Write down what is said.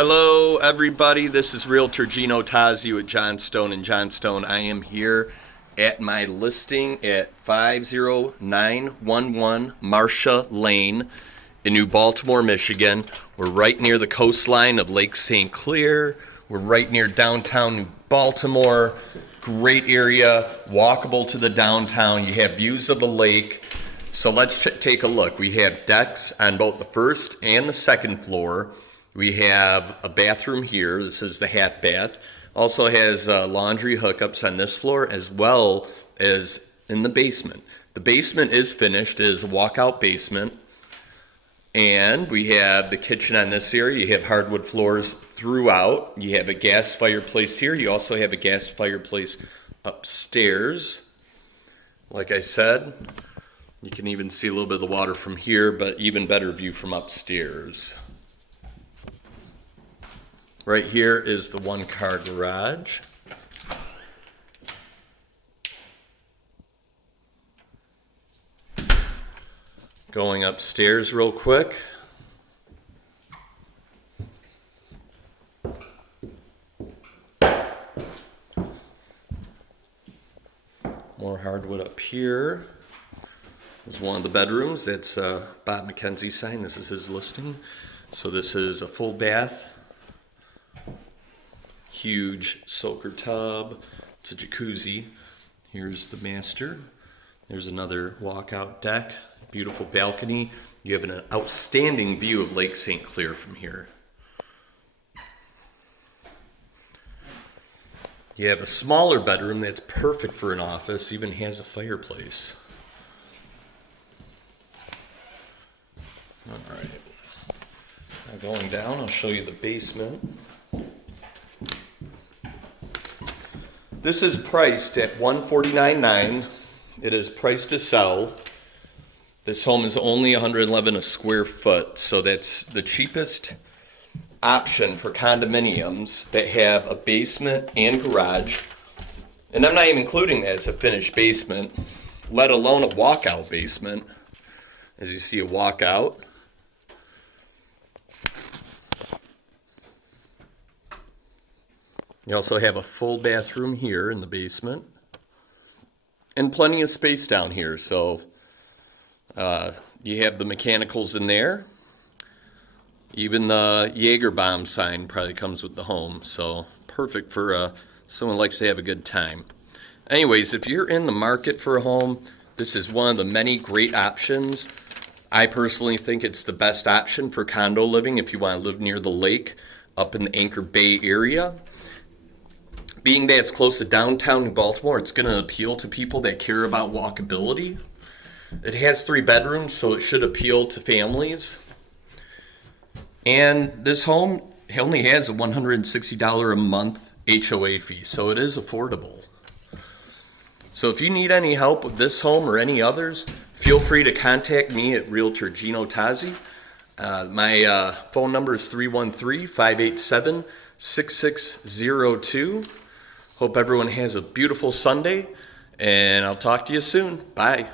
Hello, everybody. This is Realtor Gino Tazio at Johnstone and Johnstone. I am here at my listing at 50911 Marsha Lane in New Baltimore, Michigan. We're right near the coastline of Lake St. Clair. We're right near downtown New Baltimore. Great area, walkable to the downtown. You have views of the lake. So let's take a look. We have decks on both the first and the second floor. We have a bathroom here. This is the half bath. Also has laundry hookups on this floor as well as in the basement. The basement is finished. It is a walkout basement. And we have the kitchen on this area. You have hardwood floors throughout. You have a gas fireplace here. You also have a gas fireplace upstairs. Like I said, you can even see a little bit of the water from here, but even better view from upstairs. Right here is the one-car garage. Going upstairs real quick. More hardwood up here. This is one of the bedrooms. That's Bob McKenzie's sign. This is his listing. So this is a full bath. Huge soaker tub. It's a jacuzzi. Here's the master. There's another walkout deck. Beautiful balcony. You have an outstanding view of Lake St. Clair from here. You have a smaller bedroom that's perfect for an office. Even has a fireplace. All right. Now going down, I'll show you the basement. This is priced at $149,900. It is priced to sell. This home is only $111 a square foot, so that's the cheapest option for condominiums that have a basement and garage. And I'm not even including that it's a finished basement, let alone a walkout basement. As you see, a walkout. You also have a full bathroom here in the basement and plenty of space down here. So you have the mechanicals in there. Even the Jaeger bomb sign probably comes with the home. So perfect for someone who likes to have a good time. Anyways, if you're in the market for a home, this is one of the many great options. I personally think it's the best option for condo living if you want to live near the lake up in the Anchor Bay area. Being that it's close to downtown New Baltimore, it's going to appeal to people that care about walkability. It has 3 bedrooms, so it should appeal to families. And this home only has a $160 a month HOA fee, so it is affordable. So if you need any help with this home or any others, feel free to contact me at Realtor Gino Tazzi. My phone number is 313-587-6602. Hope everyone has a beautiful Sunday, and I'll talk to you soon. Bye.